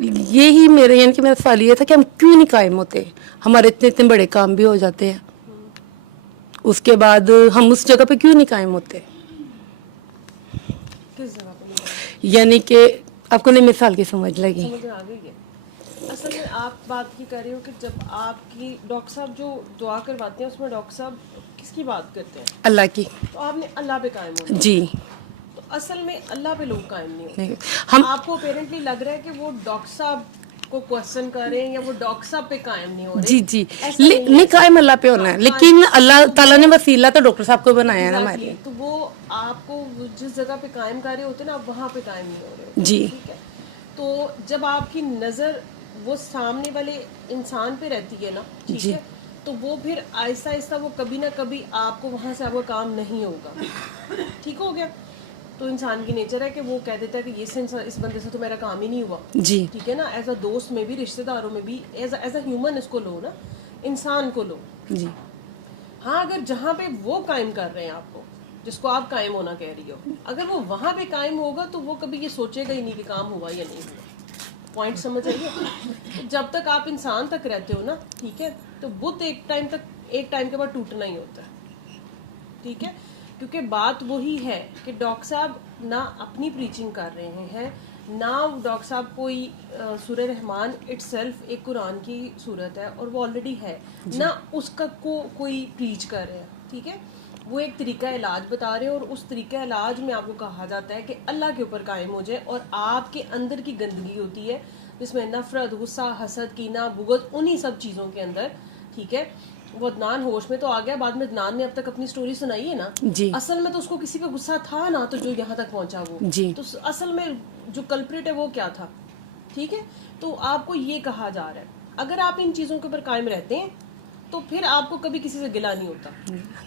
یہی میرے یعنی کہ میرا سوال یہ تھا کہ ہم کیوں نہیں قائم ہوتے, ہمارے اتنے اتنے بڑے کام بھی ہو جاتے ہیں, اس کے بعد ہم اس جگہ پہ کیوں نہیں قائم ہوتے. کس جگہ پہ نہیں؟ یعنی کہ آپ کو نہیں مثال کی سمجھ لگی. سمجھ میں آ گئی ہے. اصل میں آپ بات کی کر رہے ہو کہ جب آپ کی ڈاکٹر صاحب جو دعا کرواتے ہیں اس میں ڈاکٹر صاحب کس کی بات کرتے ہیں؟ اللہ کی. تو آپ نے اللہ پہ قائم ہونا. جی. تو اصل میں اللہ پہ لوگ قائم نہیں ہوتے. ہم آپ کو اپیرنٹلی لگ رہا ہے کہ وہ ڈاکٹر صاحب کو کوشچن کر رہے ہیں یا وہ ڈاکٹر صاحب پہ قائم نہیں ہو رہے. جی جی ایسا نہیں قائم اللہ پہ ہونا ہے, لیکن اللہ تعالیٰ نے وسیلہ تو ڈاکٹر صاحب کو بنایا ہے نا ہمارے. تو وہ آپ کو جس جگہ پہ قائم کر رہے ہوتے ہیں نا, آپ وہاں پہ قائم نہیں ہو رہے ہوتے. جی. ٹھیک ہے. تو جب آپ کی نظر وہ سامنے والے انسان پہ رہتی ہے نا, ٹھیک ہے, تو وہ پھر آہستہ آہستہ وہ کبھی نہ کبھی آپ کو وہاں سے آپ کا کام نہیں ہوگا. ٹھیک ہو گیا. تو انسان کی نیچر ہے کہ وہ کہہ دیتا ہے کہ اس بندے سے تو میرا کام ہی نہیں ہوا. جی. ٹھیک ہے نا. ایز اے دوست میں بھی, رشتے داروں میں بھی, ایز اے ہیومن اس کو لو نا, انسان کو لو. جی. ہاں اگر جہاں پہ وہ قائم کر رہے ہیں آپ کو, جس کو آپ قائم ہونا کہہ رہی ہو, اگر وہ وہاں پہ قائم ہوگا تو وہ کبھی یہ سوچے گا ہی نہیں کہ کام ہوا یا نہیں ہوا. پوائنٹ سمجھ آئیے. جب تک آپ انسان تک رہتے ہو نا, ٹھیک ہے, تو بت ایک ٹائم کے بعد ٹوٹنا ہی ہوتا ہے. ٹھیک ہے. کیونکہ بات وہی ہے کہ ڈاکٹر صاحب نہ اپنی پریچنگ کر رہے ہیں, نہ ڈاکٹر صاحب کوئی سورہ رحمان اٹ سیلف ایک قرآن کی صورت ہے اور وہ آلریڈی ہے, نہ اس کا کوئی پریچ کر رہے ہیں. ٹھیک ہے. وہ ایک طریقہ علاج بتا رہے ہیں, اور اس طریقہ علاج میں آپ کو کہا جاتا ہے کہ اللہ کے اوپر قائم ہو جائے, اور آپ کے اندر کی گندگی ہوتی ہے جس میں نفرت, غصہ, حسد, کینہ, بغض, انہی سب چیزوں کے اندر. ٹھیک ہے. وہ عدنان ہوش میں تو آ گیا, بعد میں عدنان نے اب تک اپنی سٹوری سنائی ہے نا. جی. اصل میں تو اس کو کسی پہ غصہ تھا نا, تو جو یہاں تک پہنچا وہ. جی. تو اصل میں جو کلپریٹ ہے وہ کیا تھا. ٹھیک ہے. تو آپ کو یہ کہا جا رہا ہے اگر آپ ان چیزوں کے اوپر قائم رہتے ہیں تو پھر آپ کو کبھی کسی سے گلا نہیں ہوتا,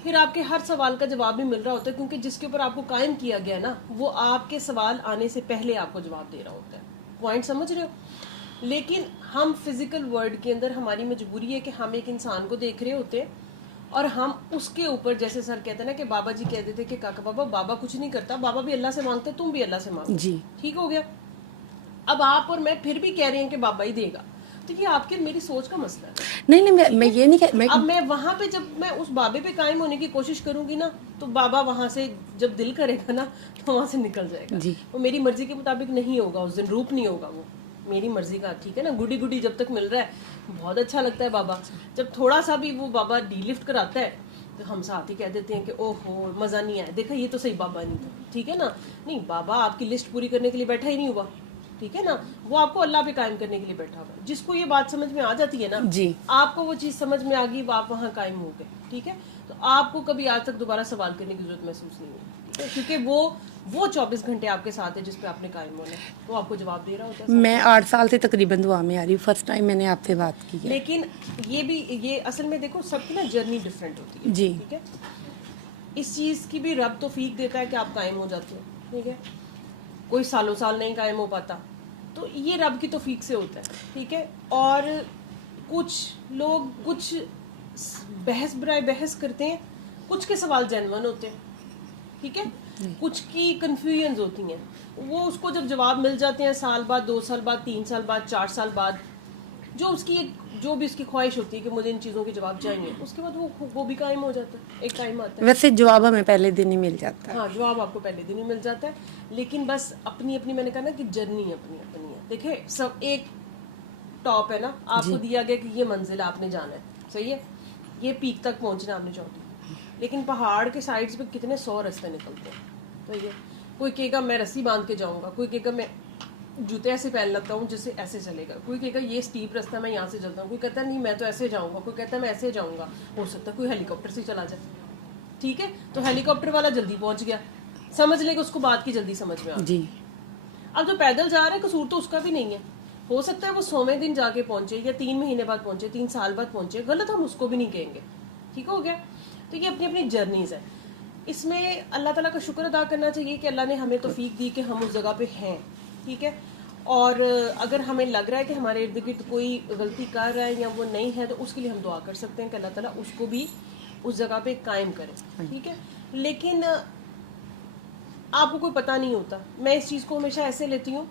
پھر آپ کے ہر سوال کا جواب بھی مل رہا ہوتا ہے, کیونکہ جس کے اوپر آپ کو قائم کیا گیا نا وہ آپ کے سوال آنے سے پہلے آپ کو جواب دے رہا ہوتا ہے. پوائنٹ سمجھ رہے ہو. لیکن ہم فزیکل ورلڈ کے اندر ہماری مجبوری ہے کہ ہم ایک انسان کو دیکھ رہے ہوتے ہیں اور ہم اس کے اوپر, جیسے سر کہتے ہیں نا کہ بابا جی کہتے تھے کہ کاکا بابا کچھ نہیں کرتا, بابا بھی اللہ سے مانگتے, تم بھی اللہ سے مانگو. جی. ٹھیک ہو گیا. اب آپ اور میں پھر بھی کہہ رہے ہیں کہ بابا ہی دے گا, تو یہ آپ کی میری سوچ کا مسئلہ ہے. نہیں میں یہ نہیں اب میں وہاں پہ جب میں اس بابے پہ قائم ہونے کی کوشش کروں گی نا, تو بابا وہاں سے جب دل کرے گا نا تو وہاں سے نکل جائے گا. وہ میری مرضی کے مطابق نہیں ہوگا اس دن, روپ نہیں ہوگا وہ میری مرضی کا. ٹھیک ہے نا. گڈی جب تک مل رہا ہے بہت اچھا لگتا ہے بابا, جب تھوڑا سا بھی وہ بابا ڈی لفٹ کراتا ہے تو ہم ساتھ ہی کہہ دیتے ہیں کہ او ہو مزہ نہیں آیا, دیکھا یہ تو صحیح بابا نہیں تھا. ٹھیک ہے نا. نہیں, بابا آپ کی لسٹ پوری کرنے کے لیے بیٹھا ہی نہیں ہوا. ٹھیک ہے نا. وہ آپ کو اللہ پہ قائم کرنے کے لیے بیٹھا ہوا. جس کو یہ بات سمجھ میں آ جاتی ہے نا, آپ کو وہ چیز سمجھ میں آ گئی, وہ آپ وہاں قائم ہو گئے. ٹھیک ہے. تو آپ کو کبھی آج تک دوبارہ سوال کرنے کی ضرورت محسوس نہیں ہوئی. کیونکہ وہ 24 گھنٹے آپ کے ساتھ ہے جس پہ آپ نے قائم ہونا ہے, وہ آپ کو جواب دے رہا ہوتا ہے. میں 8 سال سے تقریباً دعا میں آ رہی ہوں, فرسٹ ٹائم میں نے آپ سے بات کی ہے. لیکن یہ اصل میں دیکھو سب کی نا جرنی ڈفرینٹ ہوتی ہے. جی. ٹھیک ہے. اس چیز کی بھی رب توفیق دیتا ہے کہ آپ قائم ہو جاتے ہو. ٹھیک ہے. کوئی سالوں سال نہیں قائم ہو پاتا, تو یہ رب کی توفیق سے ہوتا ہے. ٹھیک ہے. اور کچھ لوگ کچھ بحث برائے بحث کرتے ہیں, کچھ کے سوال جینون ہوتے ہیں. ٹھیک ہے. کچھ کی کنفیوژنز ہوتی ہیں, وہ اس کو جب جواب مل جاتے ہیں سال بعد, 2 سال بعد, 3 سال بعد, 4 سال بعد, جو بھی اس کی خواہش ہوتی ہے کہ مجھے ان چیزوں کے جواب چاہیے, اس کے بعد وہ بھی قائم ہو جاتا ہے. ایک ٹائم آتا ہے. ویسے جواب ہمیں پہلے دن ہی مل جاتا ہے. ہاں, جواب آپ کو پہلے دن ہی مل جاتا ہے, لیکن بس اپنی میں نے کہا نا کہ جرنی اپنی ہے. دیکھیں سب ایک ٹاپ ہے نا, آپ کو دیا گیا کہ یہ منزل آپ نے جانا ہے, صحیح ہے, یہ پیک تک پہنچنا آپ نے چاہتی, لیکن پہاڑ کے سائڈس پہ کتنے 100 راستے نکلتے ہیں. صحیح ہے. کوئی کہے گا میں رسی باندھ کے جاؤں گا, کوئی کہے گا میں جوتے ایسے پہن لیتا ہوں جس سے ایسے چلے گا, کوئی کہے گا یہ اسٹیپ راستہ میں یہاں سے چلتا ہوں, کوئی کہتا ہے نہیں میں تو ایسے جاؤں گا, کوئی کہتا ہے میں ایسے جاؤں گا. ہو سکتا ہے کوئی ہیلی کاپٹر سے چلا جائے. ٹھیک ہے. تو ہیلی کاپٹر والا جلدی پہنچ گیا, سمجھ لے کہ اس کو بات کی جلدی سمجھ میں آ گئی. اب جو پیدل جا رہا ہے قصور تو اس کا بھی نہیں ہے. ہو سکتا ہے وہ 100ویں دن جا کے پہنچے, یا 3 مہینے بعد پہنچے, 3 سال بعد پہنچے, غلط ہم اس کو بھی نہیں کہیں گے. ٹھیک ہو گیا. تو یہ اپنی جرنیز ہے. اس میں اللہ تعالیٰ کا شکر ادا کرنا چاہیے کہ اللہ نے ہمیں توفیق دی کہ ہم اس جگہ پہ ہیں. ٹھیک ہے. اور اگر ہمیں لگ رہا ہے کہ ہمارے ارد گرد کوئی غلطی کر رہا ہے یا وہ نہیں ہے, تو اس کے لیے ہم دعا کر سکتے ہیں کہ اللہ تعالیٰ اس کو بھی اس جگہ پہ قائم کرے. ٹھیک ہے. لیکن آپ کو کوئی پتہ نہیں ہوتا. میں اس چیز کو ہمیشہ ایسے لیتی ہوں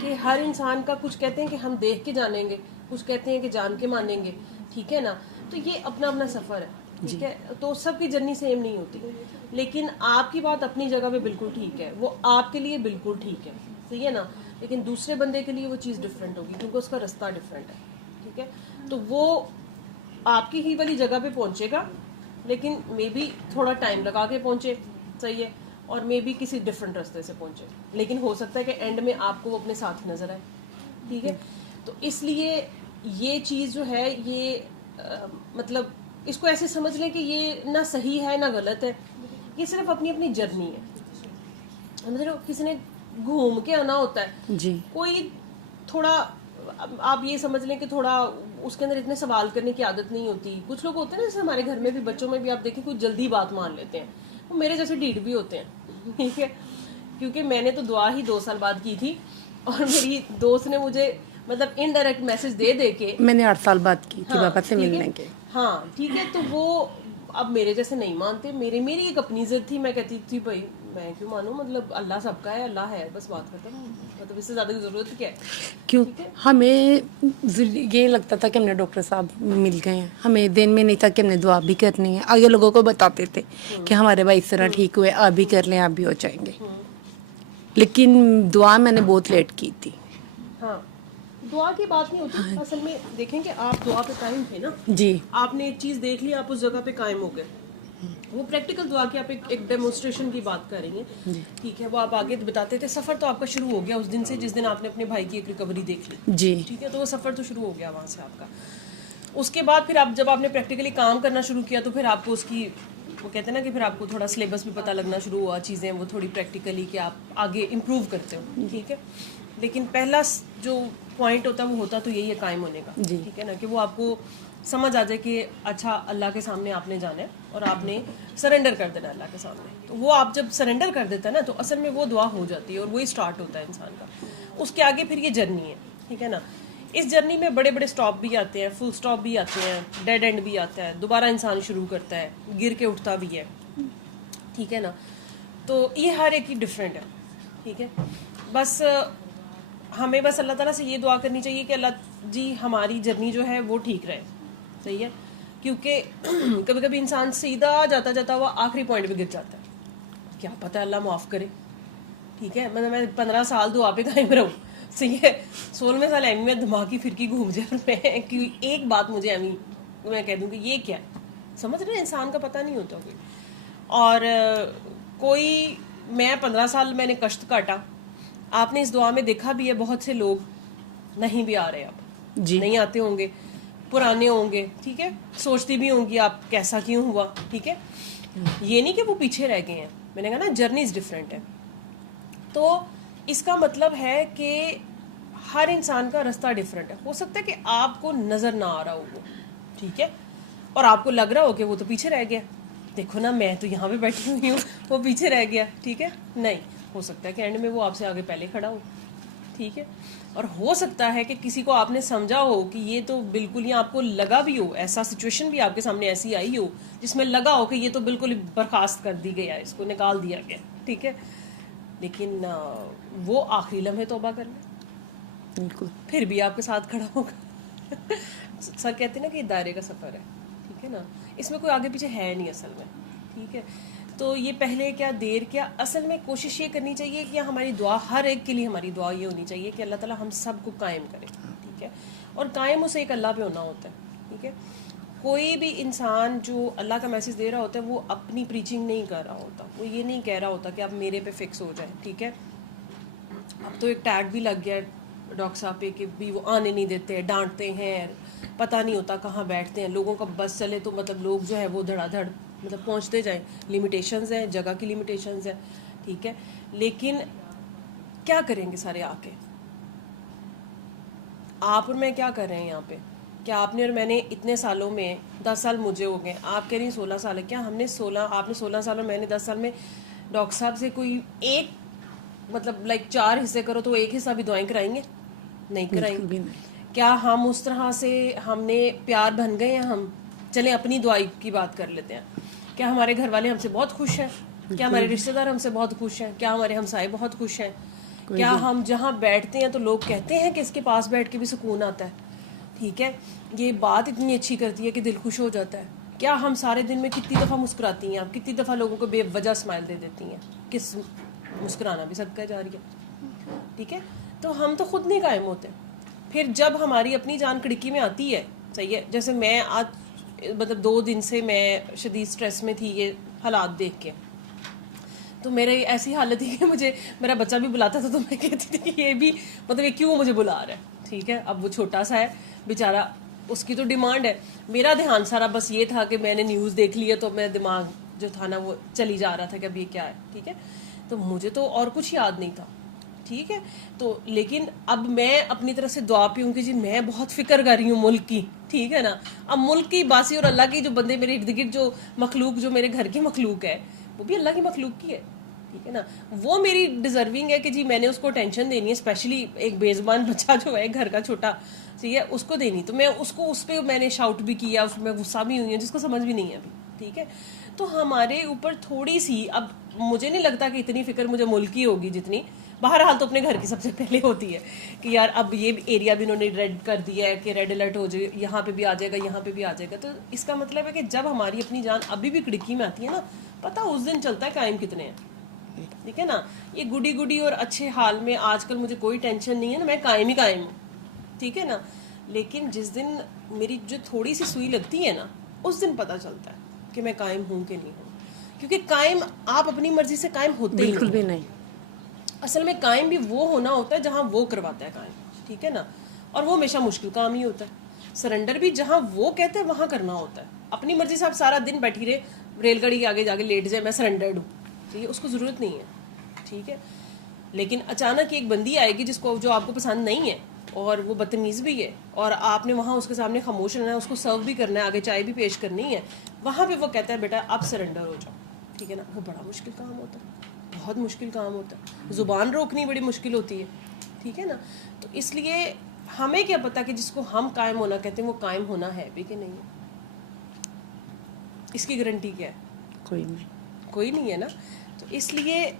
کہ ہر انسان کا کچھ کہتے ہیں کہ ہم دیکھ کے جانیں گے, کچھ کہتے ہیں کہ جان کے مانیں گے, ٹھیک ہے نا. تو یہ اپنا اپنا سفر ہے, ٹھیک ہے, تو سب کی جرنی سیم نہیں ہوتی, لیکن آپ کی بات اپنی جگہ پہ بالکل ٹھیک ہے, وہ آپ کے لیے بالکل ٹھیک ہے, صحیح ہے نا, لیکن دوسرے بندے کے لیے وہ چیز ڈفرینٹ ہوگی کیونکہ اس کا رستہ ڈفرینٹ ہے, ٹھیک ہے. تو وہ آپ کی ہی والی جگہ پہ پہنچے گا, لیکن مے بی تھوڑا ٹائم لگا کے پہنچے, صحیح ہے, اور مے بی کسی ڈفرینٹ راستے سے پہنچے, لیکن ہو سکتا ہے کہ اینڈ میں آپ کو وہ اپنے ساتھ نظر آئے, ٹھیک ہے. تو اس لیے یہ چیز جو ہے یہ مطلب اس کو ایسے سمجھ لیں کہ یہ نہ صحیح ہے نہ غلط ہے, یہ صرف اپنی اپنی جرنی ہے. سمجھ رہے ہو, کسی نے گھوم کے آنا ہوتا ہے, جی کوئی تھوڑا آپ یہ سمجھ لیں کہ تھوڑا اس کے اندر اتنے سوال کرنے کی عادت نہیں ہوتی. کچھ لوگ ہوتے ہیں نا, جیسے ہمارے گھر میں بھی, بچوں میں بھی آپ دیکھیں, کچھ جلدی بات مان لیتے ہیں, وہ میرے جیسے ڈھیٹ بھی ہوتے ہیں, ٹھیک ہے, کیونکہ میں نے تو دعا ہی 2 سال بعد کی تھی, اور میری دوست نے مجھے مطلب انڈائریکٹ میسج دے دے کے, میں نے 8 سال بعد کی تھی پاپا سے ملنے کے. ہاں ٹھیک ہے, تو وہ اب میرے جیسے نہیں مانتے. میری ایک اپنی ضد تھی, میں کہتی تھی بھائی میں کیوں مانوں, مطلب اللہ سب کا ہے, اللہ ہے, بس بات ختم, مطلب اس سے زیادہ کی ضرورت کیا ہے. کیوں ہمیں یہ لگتا تھا کہ ہم نے ڈاکٹر صاحب مل گئے ہیں, ہمیں دن میں نہیں تھا کہ ہم نے دعا بھی کرنی ہے. آگے لوگوں کو بتاتے تھے کہ ہمارے بھائی اس طرح ٹھیک ہوئے, آپ بھی کر لیں, آپ بھی ہو جائیں گے, لیکن دعا میں نے بہت لیٹ کی تھی. ہاں دعا کی بات نہیں ہوتی, اصل میں دیکھیں کہ آپ دعا پہ قائم تھے نا, جی آپ نے ایک چیز دیکھ لی, آپ اس جگہ پہ قائم ہو گئے. وہ پریکٹیکل دعا کی آپ ایک ڈیمونسٹریشن کی بات کر رہی ہیں, ٹھیک ہے, وہ آپ آگے بتاتے تھے. سفر تو آپ کا شروع ہو گیا اس دن سے جس دن آپ نے اپنے بھائی کی ایک ریکوری دیکھ لی, جی ٹھیک ہے, تو وہ سفر تو شروع ہو گیا وہاں سے آپ کا. اس کے بعد پھر آپ جب آپ نے پریکٹیکلی کام کرنا شروع کیا, تو پھر آپ کو اس کی, وہ کہتے ہیں نا کہ پھر آپ کو تھوڑا سلیبس بھی پتہ لگنا شروع ہوا, چیزیں وہ تھوڑی پریکٹیکلی کہ آپ آگے امپروو کرتے ہو, ٹھیک ہے. لیکن پہلا جو پوائنٹ ہوتا ہے وہ ہوتا تو یہی ہے قائم ہونے کا, ٹھیک ہے نا, کہ وہ آپ کو سمجھ آ جائے کہ اچھا اللہ کے سامنے آپ نے جانا ہے اور آپ نے سرنڈر کر دینا اللہ کے سامنے. تو وہ آپ جب سرنڈر کر دیتا ہے نا, تو اصل میں وہ دعا ہو جاتی ہے, اور وہی اسٹارٹ ہوتا ہے انسان کا. اس کے آگے پھر یہ جرنی ہے, ٹھیک ہے نا. اس جرنی میں بڑے بڑے سٹاپ بھی آتے ہیں, فل سٹاپ بھی آتے ہیں, ڈیڈ اینڈ بھی آتا ہے, دوبارہ انسان شروع کرتا ہے, گر کے اٹھتا بھی ہے, ٹھیک ہے نا. تو یہ ہر ایک کی ڈفرینٹ ہے, ٹھیک ہے. بس ہمیں بس اللہ تعالیٰ سے یہ دعا کرنی چاہیے کہ اللہ جی ہماری جرنی جو ہے وہ ٹھیک رہے, صحیح ہے. کیونکہ کبھی کبھی انسان سیدھا جاتا جاتا ہوا آخری پوائنٹ پہ گر جاتا ہے, کیا پتہ اللہ معاف کرے, ٹھیک ہے. مطلب میں 15 سال دعا پہ قائم رہوں, صحیح ہے, 16ویں سال ایمی میں دماغی پھرکی گھوم جائے, اور میں ایک بات مجھے ایمی میں کہہ دوں کہ یہ کیا ہے, سمجھ رہے ہیں, انسان کا پتہ نہیں ہوتا کوئی. اور کوئی میں 15 سال میں نے کشت کاٹا, آپ نے اس دعا میں دیکھا بھی ہے بہت سے لوگ نہیں بھی آ رہے, اب جی نہیں آتے ہوں گے, پرانے ہوں گے, ٹھیک ہے, سوچتی بھی ہوں گی آپ کیسا کیوں ہوا, ٹھیک ہے. یہ نہیں کہ وہ پیچھے رہ گئے ہیں, میں نے کہا نا جرنیز ڈفرینٹ ہے. تو اس کا مطلب ہے کہ ہر انسان کا رستہ ڈفرینٹ ہے. ہو سکتا ہے کہ آپ کو نظر نہ آ رہا ہو وہ, ٹھیک ہے, اور آپ کو لگ رہا ہو کہ وہ تو پیچھے رہ گیا, دیکھو نا میں تو یہاں پہ بیٹھی ہوئی ہوں, وہ پیچھے رہ گیا, ٹھیک ہے. نہیں, ہو سکتا ہے کہ اینڈ میں وہ آپ سے آگے پہلے کھڑا ہو, ٹھیک ہے. اور ہو سکتا ہے کہ کسی کو آپ نے سمجھا ہو کہ یہ تو بالکل ہی, آپ کو لگا بھی ہو, ایسا سچویشن بھی آپ کے سامنے ایسی آئی ہو جس میں لگا ہو کہ یہ تو بالکل برخاست کر دی گیا, اس کو نکال دیا گیا, ٹھیک ہے. لیکن وہ آخری لمحے توبہ کر لیں, بالکل, پھر بھی آپ کے ساتھ کھڑا ہوگا. سر کہتے ہیں نا کہ یہ دائرے کا سفر ہے, ٹھیک ہے نا, اس میں کوئی آگے پیچھے ہے نہیں اصل میں, ٹھیک ہے. تو یہ پہلے کیا دیر کیا, اصل میں کوشش یہ کرنی چاہیے کہ ہماری دعا, ہر ایک کے لیے ہماری دعا یہ ہونی چاہیے کہ اللہ تعالیٰ ہم سب کو قائم کرے, ٹھیک ہے. اور قائم اسے ایک اللہ پہ ہونا ہوتا ہے, ٹھیک ہے. کوئی بھی انسان جو اللہ کا میسج دے رہا ہوتا ہے وہ اپنی پریچنگ نہیں کر رہا ہوتا, وہ یہ نہیں کہہ رہا ہوتا کہ آپ میرے پہ فکس ہو جائیں, ٹھیک ہے. اب تو ایک ٹیگ بھی لگ گیا ہے ڈاکٹر صاحب پہ کہ بھی وہ آنے نہیں دیتے, ڈانٹتے ہیں, پتہ نہیں ہوتا کہاں بیٹھتے ہیں, لوگوں کا بس چلے تو مطلب لوگ جو ہے وہ دھڑا دھڑ مطلب پہنچتے جائیں. لمیٹیشنز ہیں, جگہ کی لمیٹیشنز ہیں, ٹھیک ہے. لیکن کیا کریں گے سارے آ کے, آپ اور میں کیا کر رہے ہیں یہاں پہ. کیا آپ نے اور میں نے اتنے سالوں میں, 10 سال مجھے ہو گئے, آپ کہہ رہی ہیں 16 سال ہے, کیا ہم نے 16, آپ نے 16 سال اور میں نے 10 سال میں ڈاکٹر صاحب سے کوئی ایک مطلب لائک 4 حصے کرو تو ایک حصہ بھی دعائیں کرائیں گے؟ نہیں کرائیں گے. کیا ہم اس طرح سے ہم نے پیار بن گئے ہیں ہم؟ چلیں اپنی دعائی کی بات کر لیتے ہیں. کیا ہمارے گھر والے ہم سے بہت خوش ہیں؟ کیا ہمارے رشتہ دار ہم سے بہت خوش ہیں؟ کیا ہمارے ہمسائے بہت خوش ہیں؟ کیا ہم جہاں بیٹھتے ہیں تو لوگ کہتے ہیں کہ اس کے پاس بیٹھ کے بھی سکون آتا ہے, ٹھیک ہے, یہ بات اتنی اچھی کرتی ہے کہ دل خوش ہو جاتا ہے. کیا ہم سارے دن میں کتنی دفعہ مسکراتی ہیں, آپ کتنی دفعہ لوگوں کو بے وجہ اسمائل دے دیتی ہیں, کس مسکرانا بھی صدقہ جاری ہے, ٹھیک ہے. تو ہم تو خود نہیں قائم ہوتے. پھر جب ہماری اپنی جان کڑکی میں آتی ہے, صحیح ہے, جیسے میں آج مطلب 2 دن سے میں شدید سٹریس میں تھی یہ حالات دیکھ کے, تو میرے ایسی حالت تھی کہ مجھے میرا بچہ بھی بلاتا تھا تو میں کہتی تھی کہ یہ بھی مطلب یہ کیوں مجھے بلا رہا ہے, ٹھیک ہے. اب وہ چھوٹا سا ہے بیچارہ, اس کی تو ڈیمانڈ ہے. میرا دھیان سارا بس یہ تھا کہ میں نے نیوز دیکھ لی ہے تو میرا دماغ جو تھا نا وہ چلی جا رہا تھا کہ اب یہ کیا ہے, ٹھیک ہے. تو مجھے تو اور کچھ یاد نہیں تھا, ٹھیک ہے. تو لیکن اب میں اپنی طرف سے دعا پیوں کہ جی میں بہت فکر کر رہی ہوں ملک کی, ٹھیک ہے نا. اب ملک کی باسی اور اللہ کی جو بندے میرے ارد گرد جو مخلوق جو میرے گھر کی مخلوق ہے وہ بھی اللہ کی مخلوق کی ہے, ٹھیک ہے نا. وہ میری ڈیزرونگ ہے کہ جی میں نے اس کو ٹینشن دینی ہے, اسپیشلی ایک بے زبان بچہ جو ہے گھر کا چھوٹا, ٹھیک ہے, اس کو دینی. تو میں اس کو اس پہ میں نے شاؤٹ بھی کیا, اس میں غصہ بھی ہوئی ہے جس کو سمجھ بھی نہیں ہے ابھی, ٹھیک ہے. تو ہمارے اوپر تھوڑی سی, اب مجھے نہیں لگتا کہ اتنی فکر مجھے ملک کی ہوگی جتنی بہرحال تو اپنے گھر کی سب سے پہلے ہوتی ہے کہ یار اب یہ ایریا بھی انہوں نے ریڈ کر دیا ہے کہ ریڈ الرٹ ہو جائے, یہاں پہ بھی آ جائے گا, یہاں پہ بھی آ جائے گا. تو اس کا مطلب ہے کہ جب ہماری اپنی جان ابھی بھی کڑکی میں آتی ہے نا, پتہ اس دن چلتا ہے قائم کتنے ہیں, ٹھیک ہے نا. یہ گڈی گڈی اور اچھے حال میں آج کل مجھے کوئی ٹینشن نہیں ہے نا, میں قائم ہی قائم ہوں, ٹھیک ہے نا. لیکن جس دن میری جو تھوڑی سی سوئی لگتی ہے نا, اس دن پتہ چلتا ہے کہ میں قائم ہوں کہ نہیں ہوں. کیونکہ قائم آپ اپنی مرضی سے قائم ہوتے ہی بالکل بھی نہیں. اصل میں قائم بھی وہ ہونا ہوتا ہے جہاں وہ کرواتا ہے قائم, ٹھیک ہے نا. اور وہ ہمیشہ مشکل کام ہی ہوتا ہے. سرنڈر بھی جہاں وہ کہتے ہیں وہاں کرنا ہوتا ہے. اپنی مرضی سے آپ سارا دن بیٹھی رہے, ریل گاڑی کے آگے جا کے لیٹ جائے میں سرنڈرڈ ہوں, ٹھیک ہے, اس کو ضرورت نہیں ہے, ٹھیک ہے. لیکن اچانک ایک بندی آئے گی جس کو جو آپ کو پسند نہیں ہے اور وہ بدتمیز بھی ہے, اور آپ نے وہاں اس کے سامنے خاموش رہنا ہے, اس کو سرو بھی کرنا ہے, آگے چائے بھی پیش کرنی ہے, وہاں پہ وہ کہتا ہے بیٹا اب سرنڈر ہو جاؤ, ٹھیک ہے نا. وہ بڑا مشکل کام ہوتا ہے, بہت مشکل کام ہوتا ہے. زبان روکنی بڑی مشکل ہوتی ہے, ٹھیک ہے نا. تو اس لیے ہمیں کیا پتا کہ جس کو ہم قائم ہونا کہتے ہیں وہ قائم ہونا ہے بھی کہ نہیں ہے, اس کی گارنٹی کیا ہے؟ کوئی نہیں, کوئی نہیں ہے نا. تو اس لیے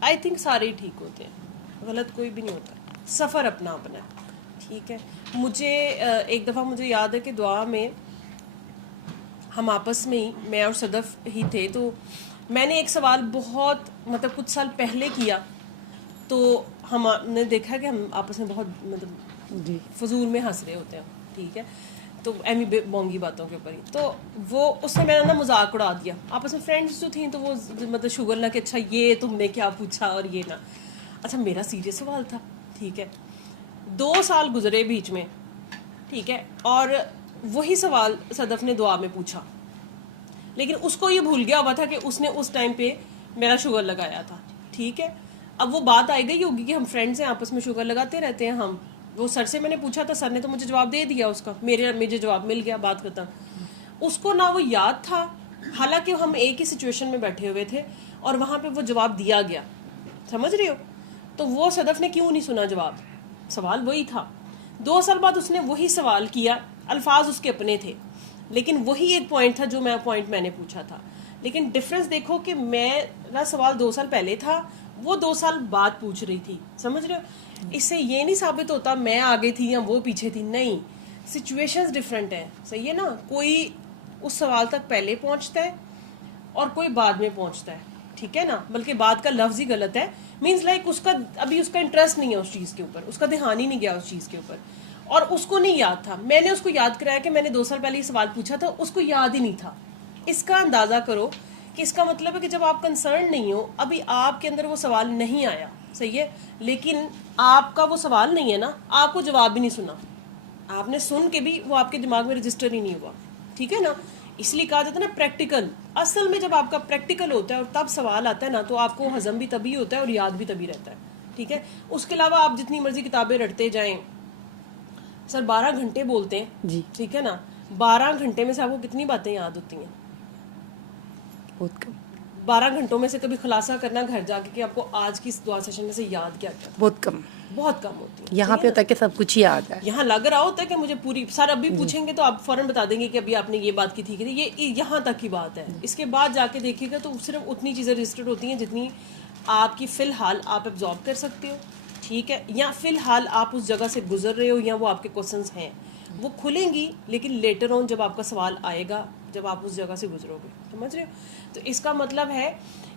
آئی تھنک سارے ہی ٹھیک ہوتے ہیں, غلط کوئی بھی نہیں ہوتا. سفر اپنا اپنا ہے, ٹھیک ہے. مجھے ایک دفعہ مجھے یاد ہے کہ دعا میں ہم آپس میں ہی, میں اور صدف ہی تھے, تو میں نے ایک سوال بہت مطلب کچھ سال پہلے کیا, تو ہم نے دیکھا کہ ہم آپس میں بہت مطلب جی فضول میں ہنس رہے ہوتے ہیں, ٹھیک ہے, تو ایمی بونگی باتوں کے اوپر ہی. تو وہ اس نے میرا نا مذاق اڑا دیا. آپس میں فرینڈس جو تھیں تو وہ مطلب شوگر نہ کہ اچھا یہ تم نے کیا پوچھا اور یہ نا, اچھا میرا سیریس سوال تھا, ٹھیک ہے. 2 سال گزرے بیچ میں, ٹھیک ہے, اور وہی سوال صدف نے دعا میں پوچھا, لیکن اس کو یہ بھول گیا ہوا تھا کہ اس نے اس ٹائم پہ میرا شوگر لگایا تھا, ٹھیک ہے. اب وہ بات آئی گئی ہوگی کہ ہم فرینڈس ہیں, آپس میں شوگر لگاتے رہتے ہیں ہم. وہ سر سے میں نے پوچھا تھا, سر نے تو مجھے جواب دے دیا اس کا, مجھے جواب مل گیا, بات ختم. اس کو نہ وہ یاد تھا, حالانکہ ہم ایک ہی سچویشن میں بیٹھے ہوئے تھے اور وہاں پہ وہ جواب دیا گیا, سمجھ رہے ہو. تو وہ صدف نے کیوں نہیں سنا جواب, سوال وہی تھا. 2 سال بعد اس نے وہی سوال کیا, الفاظ اس کے اپنے تھے, لیکن وہی ایک پوائنٹ تھا جو پوائنٹ میں نے پوچھا تھا. لیکن ڈفرینس دیکھو کہ میرا سوال 2 سال پہلے تھا, وہ 2 سال بعد پوچھ رہی تھی, سمجھ رہے ہو. اس سے یہ نہیں ثابت ہوتا میں آگے تھی یا وہ پیچھے تھی, نہیں, سچویشنز ڈفرینٹ ہیں, صحیح ہے نا. کوئی اس سوال تک پہلے پہنچتا ہے اور کوئی بعد میں پہنچتا ہے, ٹھیک ہے نا. بلکہ بعد کا لفظ ہی غلط ہے, مینس لائک اس کا ابھی اس کا انٹرسٹ نہیں ہے اس چیز کے اوپر, اس کا دھیان ہی نہیں گیا اس چیز کے اوپر, اور اس کو نہیں یاد تھا. میں نے اس کو یاد کرایا کہ میں نے 2 سال پہلے یہ سوال پوچھا تھا, اس کو یاد ہی نہیں تھا. اس کا اندازہ کرو کہ اس کا مطلب ہے کہ جب آپ کنسرن نہیں ہو, ابھی آپ کے اندر وہ سوال نہیں آیا, صحیح ہے, لیکن آپ کا وہ سوال نہیں ہے نا, آپ کو جواب بھی نہیں سنا, آپ نے سن کے بھی وہ آپ کے دماغ میں رجسٹر ہی نہیں ہوا, ٹھیک ہے نا. اس لیے کہا جاتا ہے نا پریکٹیکل. اصل میں جب آپ کا پریکٹیکل ہوتا ہے اور تب سوال آتا ہے نا, تو آپ کو ہضم بھی تبھی ہوتا ہے اور یاد بھی تبھی رہتا ہے, ٹھیک ہے. اس کے علاوہ آپ جتنی مرضی کتابیں رٹتے جائیں, سر 12 گھنٹے بولتے ہیں, جی, ٹھیک ہے نا, 12 گھنٹے میں سے آپ کو کتنی باتیں یاد ہوتی ہیں؟ بہت کم. 12 گھنٹوں میں سے کبھی خلاصہ کرنا گھر جا کے کہ آپ کو آج کی اس دعا سیشن میں سے یاد کیا کیا تھا, بہت کم. بہت کم ہوتی ہے. یہاں پہ ہوتا ہے کہ سب کچھ یاد ہے, یہاں لگ رہا ہوتا ہے کہ مجھے پوری, سر ابھی پوچھیں گے تو آپ فوراً بتا دیں گے کہ ابھی آپ نے یہ بات کی تھی, کہ یہ یہاں تک کی بات ہے. اس کے بعد جا کے دیکھیے گا تو صرف اتنی چیزیں رجسٹرڈ ہوتی ہیں جتنی آپ کی فی الحال آپ ایبزارب کر سکتے ہو, ٹھیک ہے, یا فی الحال آپ اس جگہ سے گزر رہے ہو, یا وہ آپ کے کوشچنس ہیں وہ کھلیں گی, لیکن لیٹر آن جب آپ کا سوال آئے گا, جب آپ اس جگہ سے گزرو گے, سمجھ رہے ہو. تو اس کا مطلب ہے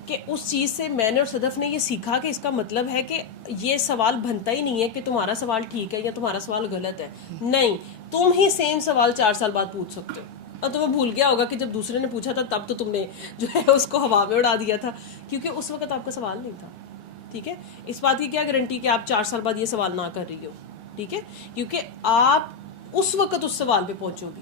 کہ اس چیز سے میں نے اور صدف نے یہ سیکھا کہ اس کا مطلب ہے کہ یہ سوال بنتا ہی نہیں ہے کہ تمہارا سوال ٹھیک ہے یا تمہارا سوال غلط ہے, نہیں, تم ہی سیم سوال 4 سال بعد پوچھ سکتے ہو. اور تمہیں بھول گیا ہوگا کہ جب دوسرے نے پوچھا تھا تب تو تم نے جو ہے اس کو ہوا میں اڑا دیا تھا, کیونکہ اس وقت آپ کا سوال نہیں تھا, ٹھیک ہے. اس بات کی کیا گارنٹی کہ آپ 4 سال بعد یہ سوال نہ کر رہی ہو, ٹھیک ہے, کیونکہ آپ اس وقت اس سوال پہ پہنچو گی,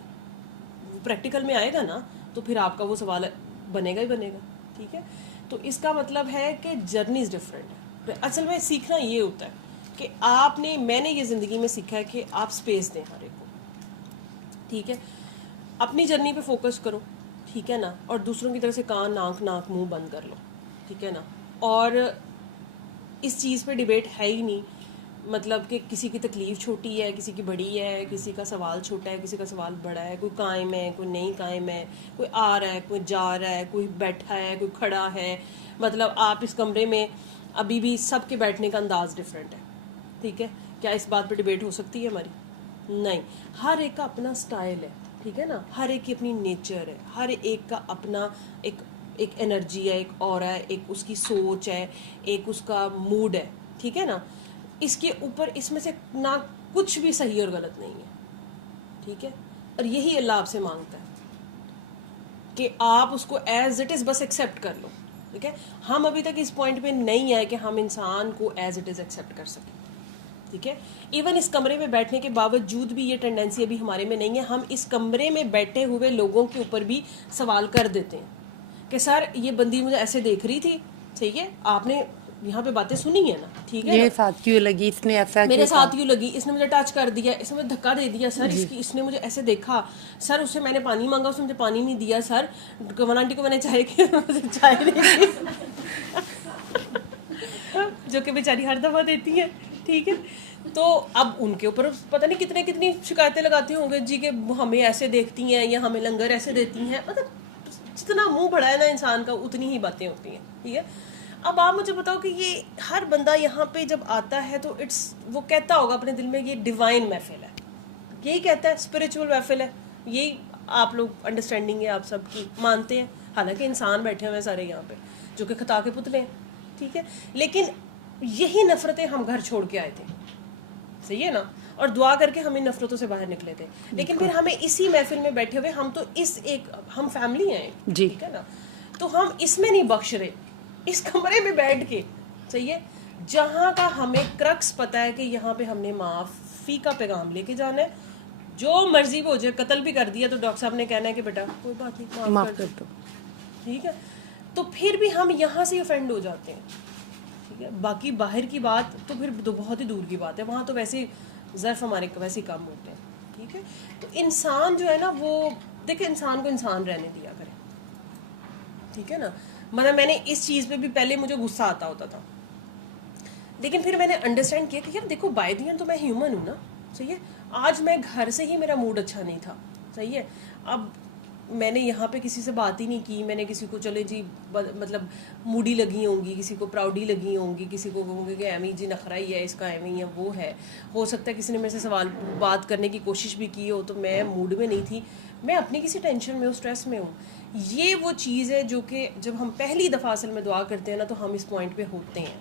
پریکٹیکل میں آئے گا نا تو پھر آپ کا وہ سوال بنے گا ہی بنے گا, ٹھیک ہے. تو اس کا مطلب ہے کہ جرنی از ڈفرینٹ ہے. اصل میں سیکھنا یہ ہوتا ہے کہ آپ نے, میں نے یہ زندگی میں سیکھا ہے کہ آپ اسپیس دیں ہر ایک کو, ٹھیک ہے, اپنی جرنی پہ فوکس کرو, ٹھیک ہے نا, اور دوسروں کی طرف سے کان آنکھ ناک منہ بند کر لو, ٹھیک ہے نا. اور اس چیز پہ ڈبیٹ ہے ہی نہیں, مطلب کہ کسی کی تکلیف چھوٹی ہے, کسی کی بڑی ہے, کسی کا سوال چھوٹا ہے, کسی کا سوال بڑا ہے, کوئی قائم ہے, کوئی نہیں قائم ہے, کوئی آ رہا ہے, کوئی جا رہا ہے, کوئی بیٹھا ہے, کوئی کھڑا ہے. مطلب آپ اس کمرے میں ابھی بھی سب کے بیٹھنے کا انداز ڈفرینٹ ہے, ٹھیک ہے. کیا اس بات پہ ڈبیٹ ہو سکتی ہے ہماری؟ نہیں. ہر ایک کا اپنا سٹائل ہے, ٹھیک ہے نا, ہر ایک کی اپنی نیچر ہے, ہر ایک کا اپنا ایک انرجی ہے, ایک اورا ہے, ایک اس کی سوچ ہے, ایک اس کا موڈ ہے, ٹھیک ہے نا. اس کے اوپر اس میں سے نہ کچھ بھی صحیح اور غلط نہیں ہے, ٹھیک ہے. اور یہی اللہ آپ سے مانگتا ہے کہ آپ اس کو ایز اٹ از بس ایکسیپٹ کر لو, ٹھیک ہے. ہم ابھی تک اس پوائنٹ پہ نہیں آئے کہ ہم انسان کو ایز اٹ از ایکسیپٹ کر سکیں, ٹھیک ہے. ایون اس کمرے میں بیٹھنے کے باوجود بھی یہ ٹینڈنسی ابھی ہمارے میں نہیں ہے. ہم اس کمرے میں بیٹھے ہوئے لوگوں کے اوپر بھی سوال کر دیتے ہیں کہ سر یہ بندی مجھے ایسے دیکھ رہی تھی, ٹھیک ہے, آپ نے یہاں پہ باتیں سنی ہے نا, ٹھیک ہے, یہ ساتھ کیوں لگی, اس نے ایسا میرے ساتھ یوں لگی, اس نے مجھے ٹچ کر دیا, اس نے مجھے دھکا دے دیا, سر اس نے مجھے ایسے دیکھا, سر اس سے میں نے پانی مانگا, اس نے مجھے پانی نہیں دیا, سر کمل آنٹی کو میں نے چائے نہیں جو کہ بیچاری ہر دفعہ دیتی ہے, ٹھیک ہے. تو اب ان کے اوپر پتہ نہیں کتنی شکایتیں لگاتے ہوں گے جی کہ ہمیں ایسے دیکھتی ہیں یا ہمیں لنگر ایسے دیتی ہیں. مطلب جتنا منہ بڑا ہے نا انسان کا اتنی ہی باتیں ہوتی ہیں, ٹھیک ہے. اب آپ مجھے بتاؤ کہ یہ ہر بندہ یہاں پہ جب آتا ہے تو وہ کہتا ہوگا اپنے دل میں یہ ڈیوائن محفل ہے, یہی کہتا ہے اسپرچول محفل ہے, یہی آپ لوگ انڈرسٹینڈنگ ہے آپ سب کی مانتے ہیں. حالانکہ انسان بیٹھے ہوئے ہیں سارے یہاں پہ جو کہ خطا کے پتلے ہیں, ٹھیک ہے. لیکن یہی نفرتیں ہم گھر چھوڑ کے آئے تھے, صحیح ہے نا, اور دعا کر کے ہم ان نفرتوں سے باہر نکلے تھے. لیکن پھر ہمیں اسی محفل میں بیٹھے ہوئے, ہم تو ہم فیملی ہیں, ٹھیک ہے نا, تو ہم اس میں نہیں بخش رہے, اس کمرے میں بیٹھ کے, صحیح ہے, جہاں کا ہمیں کرکس پتا ہے کہ یہاں پہ ہم نے معافی کا پیغام لے کے جانا ہے. جو مرضی ہو جائے, قتل بھی کر دیا تو ڈاکٹر صاحب نے کہنا ہے کہ بیٹا کوئی بات نہیں, معاف کر دو, ٹھیک ہے. تو پھر بھی ہم یہاں سے افینڈ ہو جاتے ہیں, ٹھیک ہے. باقی باہر کی بات تو پھر بہت ہی دور کی بات ہے, وہاں تو ویسے ظرف ہمارے ویسے کم ہوتے ہیں, ٹھیک ہے. تو انسان جو ہے نا وہ دیکھیں, انسان کو انسان رہنے دیا کرے, ٹھیک ہے نا. مطلب میں نے اس چیز پہ بھی پہلے مجھے غصہ آتا ہوتا تھا, لیکن پھر میں نے انڈرسٹینڈ کیا کہ یار دیکھو بائی دی اینڈ تو میں ہیومن ہوں نا, صحیح ہے. آج میں گھر سے ہی میرا موڈ اچھا نہیں تھا, صحیح ہے. اب میں نے یہاں پہ کسی سے بات ہی نہیں کی, میں نے کسی کو چلے جی مطلب موڈی لگی ہوں گی, کسی کو پراؤڈی لگی ہوں گی, کسی کو کہوں گی کہ ایمی جی نخرا ہی ہے اس کا, ایمی ہے وہ ہے. ہو سکتا ہے کسی نے میرے سے بات کرنے کی کوشش بھی کی ہو تو میں موڈ میں نہیں تھی, میں اپنی کسی ٹینشن میں ہوں, اسٹریس میں ہوں. یہ وہ چیز ہے جو کہ جب ہم پہلی دفعہ اصل میں دعا کرتے ہیں نا تو ہم اس پوائنٹ پہ ہوتے ہیں.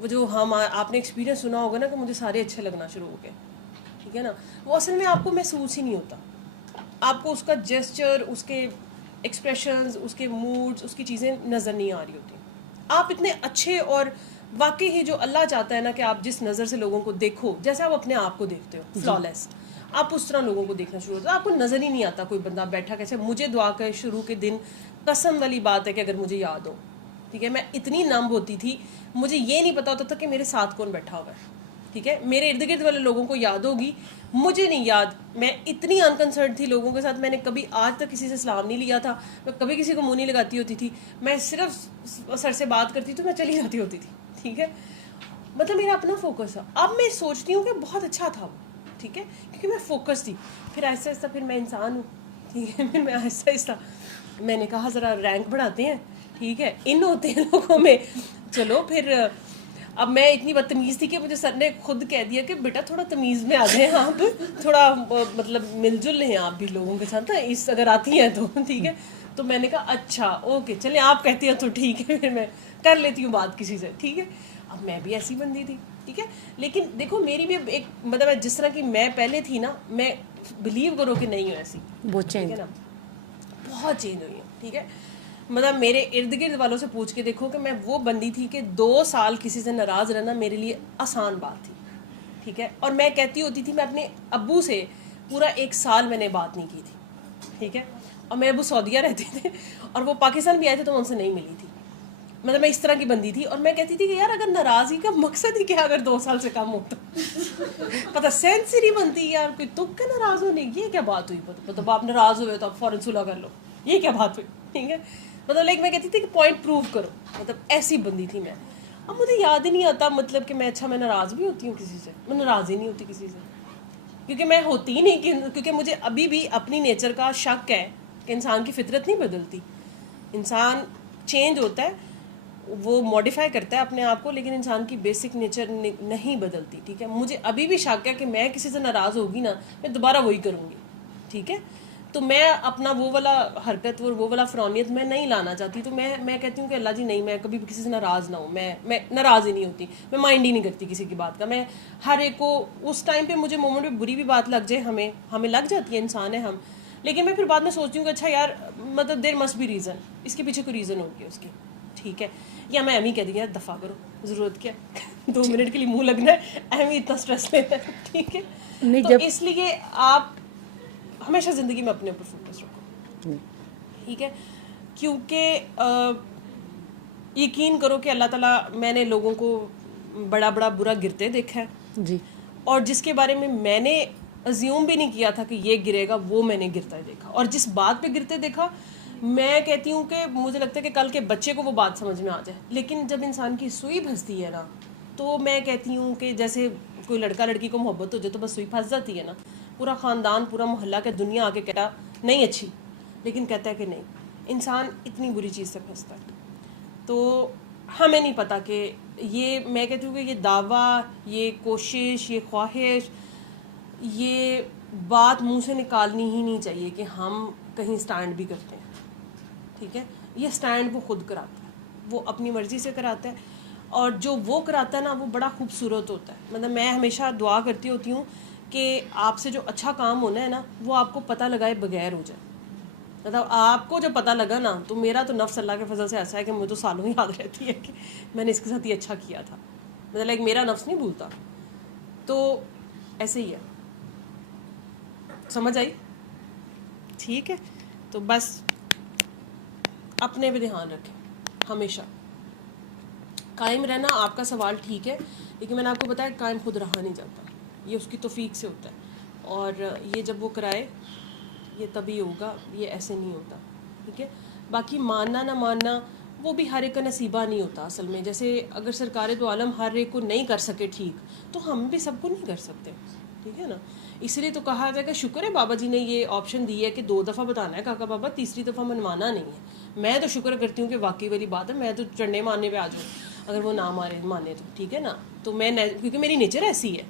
وہ جو آپ نے ایکسپیرینس سنا ہوگا نا کہ مجھے سارے اچھے لگنا شروع ہو گئے, ٹھیک ہے نا, وہ اصل میں آپ کو محسوس ہی نہیں ہوتا. آپ کو اس کا جیسچر, اس کے ایکسپریشنز, اس کے موڈز, اس کی چیزیں نظر نہیں آ رہی ہوتی. آپ اتنے اچھے, اور واقعی ہی جو اللہ چاہتا ہے نا کہ آپ جس نظر سے لوگوں کو دیکھو, جیسے آپ اپنے آپ کو دیکھتے ہو فلالیس, آپ اس طرح لوگوں کو دیکھنا شروع ہوتا ہے. آپ کو نظر ہی نہیں آتا کوئی بندہ بیٹھا کیسے. مجھے دعا کے شروع کے دن قسم والی بات ہے کہ اگر مجھے یاد ہو, ٹھیک ہے, میں اتنی نمب ہوتی تھی, مجھے یہ نہیں پتا ہوتا تھا کہ میرے ساتھ کون بیٹھا ہوا ہے, ٹھیک ہے. میرے ارد گرد والے لوگوں کو یاد ہوگی, مجھے نہیں یاد. میں اتنی انکنسرن تھی لوگوں کے ساتھ, میں نے کبھی آج تک کسی سے سلام نہیں لیا تھا, میں کبھی کسی کو منہ نہیں لگاتی ہوتی تھی, میں صرف سر سے بات کرتی تو میں چلی جاتی ہوتی تھی, ٹھیک ہے. مطلب میرا اپنا فوکس تھا. اب میں سوچتی ہوں کہ بہت اچھا تھا وہ, ٹھیک ہے, کیونکہ میں فوکس تھی. پھر آہستہ آہستہ پھر میں انسان ہوں, ٹھیک ہے, پھر میں آہستہ آہستہ میں نے کہا ذرا رینک بڑھاتے ہیں, ٹھیک ہے, ان ہوتے ہیں لوگوں میں چلو پھر اب میں اتنی بدتمیز تھی کہ مجھے سر نے خود کہہ دیا کہ بیٹا تھوڑا تمیز میں آ جائیں آپ, تھوڑا مطلب مل جل لیں آپ بھی لوگوں کے ساتھ, اس اگر آتی ہیں تو ٹھیک ہے. تو میں نے کہا اچھا اوکے چلیں آپ کہتی ہیں تو ٹھیک ہے, پھر میں کر لیتی ہوں بات کسی سے, ٹھیک ہے. اب میں بھی ایسی بندی تھی, ٹھیک ہے, لیکن دیکھو میری بھی ایک مطلب جس طرح کی میں پہلے تھی نا, میں بلیو کرو کہ نہیں ہوں ایسی, وہ ٹھیک ہے چینج نا, بہت چینج ہوئی ہوں, ٹھیک ہے. مطلب میرے ارد گرد والوں سے پوچھ کے دیکھو کہ میں وہ بندی تھی کہ 2 سال کسی سے ناراض رہنا میرے لیے آسان بات تھی, ٹھیک ہے. اور میں کہتی ہوتی تھی, میں اپنے ابو سے پورا 1 سال میں نے بات نہیں کی تھی, ٹھیک ہے. اور میرے ابو سعودیہ رہتے تھے اور وہ پاکستان بھی آئے تھے تو میں ان سے نہیں ملی تھی. مطلب میں اس طرح کی بندی تھی, اور میں کہتی تھی کہ یار اگر ناراضگی کا مقصد ہی کیا اگر 2 سال سے کم ہوتا, پتہ سینس ہی نہیں بنتی یار, کوئی تک کے ناراض ہونے, یہ کیا بات ہوئی, مطلب آپ ناراض ہوئے تو آپ فوراً صلح کر لو, یہ کیا بات ہوئی, ٹھیک ہے. مطلب میں کہتی تھی کہ پوائنٹ پروو کرو, مطلب ایسی بندی تھی میں. اب مجھے یاد ہی نہیں آتا مطلب کہ میں ناراض بھی ہوتی ہوں کسی سے, میں ناراض ہی نہیں ہوتی کسی سے, کیونکہ میں ہوتی ہی نہیں, کیونکہ مجھے ابھی بھی اپنی نیچر کا شک ہے کہ انسان کی فطرت نہیں بدلتی, انسان چینج ہوتا ہے, وہ ماڈیفائی کرتا ہے اپنے آپ کو, لیکن انسان کی بیسک نیچر نہیں بدلتی, ٹھیک ہے. مجھے ابھی بھی شک ہے کہ میں کسی سے ناراض ہوگی نا, میں دوبارہ وہی کروں گی, ٹھیک ہے. تو میں اپنا وہ والا حرکت اور وہ والا فرونیت میں نہیں لانا چاہتی. تو میں کہتی ہوں کہ اللہ جی نہیں, میں کبھی بھی کسی سے ناراض نہ ہوں, میں ناراض ہی نہیں ہوتی, میں مائنڈ ہی نہیں کرتی کسی کی بات کا. میں ہر ایک کو اس ٹائم پہ مجھے مومنٹ پہ بری بھی بات لگ جائے, ہمیں لگ جاتی ہے, انسان ہے ہم, لیکن میں پھر بعد میں سوچتی ہوں کہ اچھا یار مطلب دیر مسٹ بی ریزن, اس کے پیچھے کوئی ریزن ہوگی اس کی, ٹھیک ہے. یا میں امی کہہ دیں یار دفعہ کرو, ضرورت کیا 2 منٹ کے لیے منہ لگنا ہے, اہم اتنا اسٹریس لینا ہے, ٹھیک ہے. نہیں, تو جب اس لیے آپ ہمیشہ زندگی میں اپنے اوپر فوکس رکھو, ٹھیک ہے. کیونکہ یقین کرو کہ اللہ تعالیٰ, میں نے لوگوں کو بڑا برا گرتے دیکھا ہے, جی, اور جس کے بارے میں نے ازیوم بھی نہیں کیا تھا کہ یہ گرے گا, وہ میں نے گرتا دیکھا. اور جس بات پہ گرتے دیکھا, میں کہتی ہوں کہ مجھے لگتا ہے کہ کل کے بچے کو وہ بات سمجھ میں آ جائے, لیکن جب انسان کی سوئی پھنستی ہے نا, تو میں کہتی ہوں کہ جیسے کوئی لڑکا لڑکی کو محبت ہو جائے تو بس سوئی پھنس جاتی ہے نا, پورا خاندان پورا محلہ کہ دنیا آ کے کہتا نہیں اچھی, لیکن کہتا ہے کہ نہیں, انسان اتنی بری چیز سے پھنستا ہے. تو ہمیں نہیں پتہ کہ یہ, میں کہتی ہوں کہ یہ دعویٰ, یہ کوشش, یہ خواہش, یہ بات منہ سے نکالنی ہی نہیں چاہیے کہ ہم کہیں سٹینڈ بھی کرتے ہیں, ٹھیک ہے. یہ سٹینڈ وہ خود کراتا ہے, وہ اپنی مرضی سے کراتا ہے, اور جو وہ کراتا ہے نا وہ بڑا خوبصورت ہوتا ہے. مطلب میں ہمیشہ دعا کرتی ہوتی ہوں کہ آپ سے جو اچھا کام ہونا ہے نا, وہ آپ کو پتہ لگائے بغیر ہو جائے. مطلب آپ کو جو پتہ لگا نا, تو میرا تو نفس اللہ کے فضل سے ایسا ہے کہ مجھے تو سالوں ہی یاد رہتی ہے کہ میں نے اس کے ساتھ یہ اچھا کیا تھا. مطلب ایک میرا نفس نہیں بھولتا. تو ایسے ہی ہے, سمجھ آئی, ٹھیک ہے. تو بس اپنے بھی دھیان رکھیں, ہمیشہ قائم رہنا آپ کا سوال ٹھیک ہے, لیکن میں نے آپ کو بتایا قائم خود رہا نہیں جاتا, یہ اس کی توفیق سے ہوتا ہے. اور یہ جب وہ کرائے یہ تبھی ہوگا, یہ ایسے نہیں ہوتا, ٹھیک ہے. باقی ماننا نہ ماننا وہ بھی ہر ایک کا نصیبہ نہیں ہوتا اصل میں. جیسے اگر سرکار دو عالم ہر ایک کو نہیں کر سکے ٹھیک, تو ہم بھی سب کو نہیں کر سکتے, ٹھیک ہے نا. اس لیے تو کہا جائے کہ شکر ہے بابا جی نے یہ آپشن دی ہے کہ 2 دفعہ بتانا ہے کاکا بابا, تیسری دفعہ منوانا نہیں ہے. میں تو شکر کرتی ہوں کہ واقعی والی بات ہے, میں تو چڑھنے مارنے پہ آ جاؤں اگر وہ نہ مانے تو, ٹھیک ہے نا. تو میں کیونکہ میری نیچر ایسی ہے,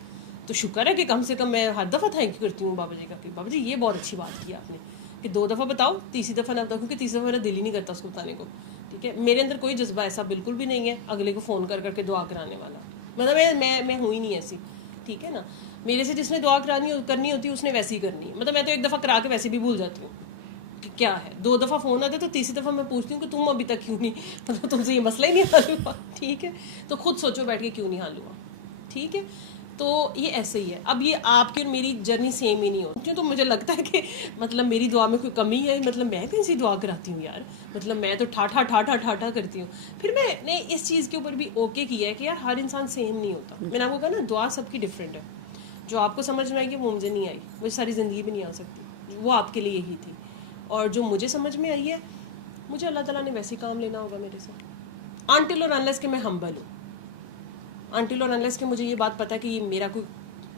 تو شکر ہے کہ کم سے کم میں ہر دفعہ تھینک یو کرتی ہوں بابا جی کا کہ بابا جی یہ بہت اچھی بات کی آپ نے کہ 2 دفعہ بتاؤ, تیسری دفعہ نہ بتاؤ, کیونکہ تیسری دفعہ میرا دل ہی نہیں کرتا اس کو بتانے کو, ٹھیک ہے. میرے اندر کوئی جذبہ ایسا بالکل بھی نہیں ہے اگلے کو فون کر کے دعا کرانے والا. مطلب میں ہوں ہی نہیں ایسی, ٹھیک ہے نا. میرے سے جس نے دعا کرنی ہوتی ہے اس نے ویسی ہی کرنی ہے. مطلب میں تو 1 دفعہ کرا کے ویسے بھی بھول جاتی ہوں کہ کیا ہے. 2 دفعہ فون آتے تو تیسری دفعہ میں پوچھتی ہوں کہ تم ابھی تک کیوں نہیں, مطلب تم سے یہ مسئلہ ہی نہیں حل ہوا, ٹھیک ہے. تو خود سوچو بیٹھ کے کیوں نہیں حل ہوا, ٹھیک ہے. تو یہ ایسے ہی ہے. اب یہ آپ کی اور میری جرنی سیم ہی نہیں ہوتی, تو مجھے لگتا ہے کہ مطلب میری دعا میں کوئی کمی ہے, مطلب میں کہیں سی دعا کراتی ہوں یار, مطلب میں تو ٹھاٹھا کرتی ہوں. پھر میں نے اس چیز کے اوپر بھی اوکے کیا ہے کہ یار ہر انسان سیم نہیں ہوتا. میں نے آپ کو کہا نا دعا سب کی ڈفرینٹ ہے, جو آپ کو سمجھ میں آئی ہے وہ مجھے نہیں آئی, مجھے ساری زندگی بھی نہیں آ سکتی, وہ آپ کے لیے ہی تھی. اور جو مجھے سمجھ میں آئی ہے, مجھے اللہ تعالیٰ نے ویسے کام لینا ہوگا میرے سے, انٹل اور انلیس کہ میں ہمبل ہوں, انٹل اور انلیس کہ مجھے یہ بات پتہ ہے کہ یہ میرا کوئی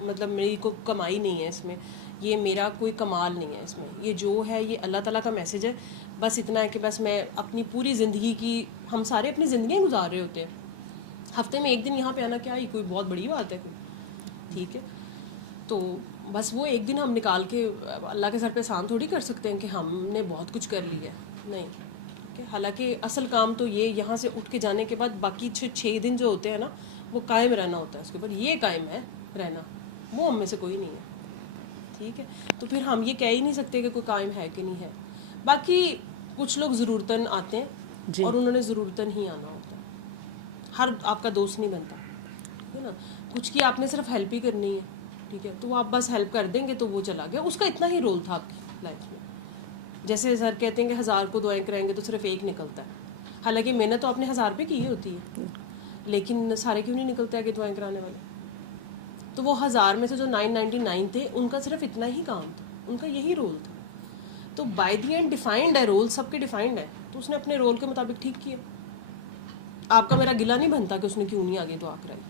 مطلب میری کوئی کمائی نہیں ہے اس میں, یہ میرا کوئی کمال نہیں ہے اس میں, یہ جو ہے یہ اللہ تعالیٰ کا میسج ہے. بس اتنا ہے کہ بس میں اپنی پوری زندگی کی, ہم سارے اپنی زندگیاں گزار رہے ہوتے ہیں, ہفتے میں ایک دن یہاں پہ آنا کیا یہ کوئی بہت بڑی بات ہے کوئی, ٹھیک ہے. تو بس وہ ایک دن ہم نکال کے اللہ کے سر پہ احسان تھوڑی کر سکتے ہیں کہ ہم نے بہت کچھ کر لیا ہے, نہیں. حالانکہ اصل کام تو یہ یہاں سے اٹھ کے جانے کے بعد باقی 6 دن جو ہوتے ہیں نا وہ قائم رہنا ہوتا ہے, اس کے اوپر یہ قائم ہے رہنا, وہ ہم میں سے کوئی نہیں ہے, ٹھیک ہے. تو پھر ہم یہ کہہ ہی نہیں سکتے کہ کوئی قائم ہے کہ نہیں ہے. باقی کچھ لوگ ضرورتاً آتے ہیں اور انہوں نے ضرورتاً ہی آنا ہوتا ہے, ہر آپ کا دوست نہیں بنتا ہے نا. کچھ کی آپ نے صرف ہیلپ ہی کرنی ہے, ٹھیک ہے, تو وہ آپ بس ہیلپ کر دیں گے تو وہ چلا گیا, اس کا اتنا ہی رول تھا آپ کی لائف میں. جیسے سر کہتے ہیں کہ 1000 کو دعائیں کرائیں گے تو صرف ایک نکلتا ہے, حالانکہ محنت تو آپ نے 1000 پہ کی ہوتی ہے, لیکن سارے کیوں نہیں نکلتے آگے دعائیں کرانے والے. تو وہ 1000 میں سے جو 999 تھے ان کا صرف اتنا ہی کام تھا, ان کا یہی رول تھا. تو بائی دی اینڈ ڈیفائنڈ ہے رول, سب کے ڈیفائنڈ ہے, تو اس نے اپنے رول کے مطابق ٹھیک کیا. آپ کا میرا گلا نہیں بنتا کہ اس نے کیوں نہیں آگے دعا کرائی,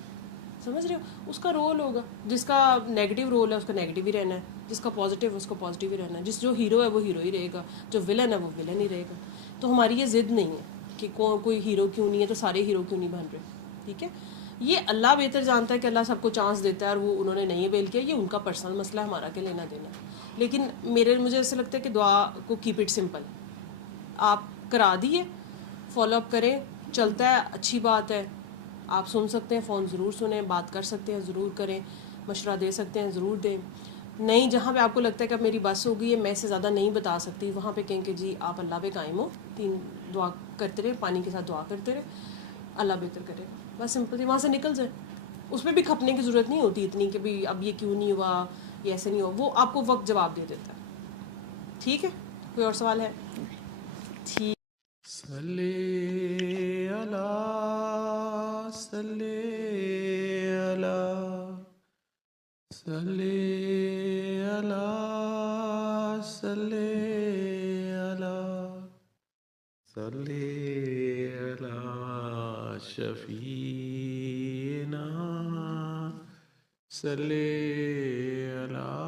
سمجھ رہے ہو. اس کا رول ہوگا, جس کا نیگیٹو رول ہے اس کا نیگیٹو ہی رہنا ہے, جس کا پازیٹیو ہے اس کا پازیٹیو ہی رہنا ہے, جو ہیرو ہے وہ ہیرو ہی رہے گا, جو ولن ہے وہ ولن ہی رہے گا. تو ہماری یہ ضد نہیں ہے کہ کوئی ہیرو کیوں نہیں ہے تو سارے ہیرو کیوں نہیں بن رہے, ٹھیک ہے. یہ اللہ بہتر جانتا ہے کہ اللہ سب کو چانس دیتا ہے اور وہ انہوں نے نہیں اویل کیا, یہ ان کا پرسنل مسئلہ ہے, ہمارا کیا لینا دینا. لیکن مجھے ایسا لگتا ہے کہ دعا کو کیپ اٹ سمپل, آپ کرا دیے, فالو اپ کریں, چلتا ہے اچھی بات ہے. آپ سن سکتے ہیں فون ضرور سنیں, بات کر سکتے ہیں ضرور کریں, مشورہ دے سکتے ہیں ضرور دیں. نہیں, جہاں پہ آپ کو لگتا ہے کہ اب میری بس ہو گئی ہے, میں اس سے زیادہ نہیں بتا سکتی, وہاں پہ کہیں کہ جی آپ اللہ پہ قائم ہو, 3 دعا کرتے رہے, پانی کے ساتھ دعا کرتے رہے, اللہ بہتر کرے گا. بس سمپل ہی وہاں سے نکل جائے. اس پہ بھی کھپنے کی ضرورت نہیں ہوتی اتنی کہ بھائی اب یہ کیوں نہیں ہوا, یہ ایسے نہیں ہوا, وہ آپ کو وقت جواب دے دیتا ہے. ٹھیک ہے, کوئی اور سوال ہے؟ ٹھیک. صلی اللہ صلی اللہ صلی اللہ صلی اللہ صلی اللہ شفیعنا صلی اللہ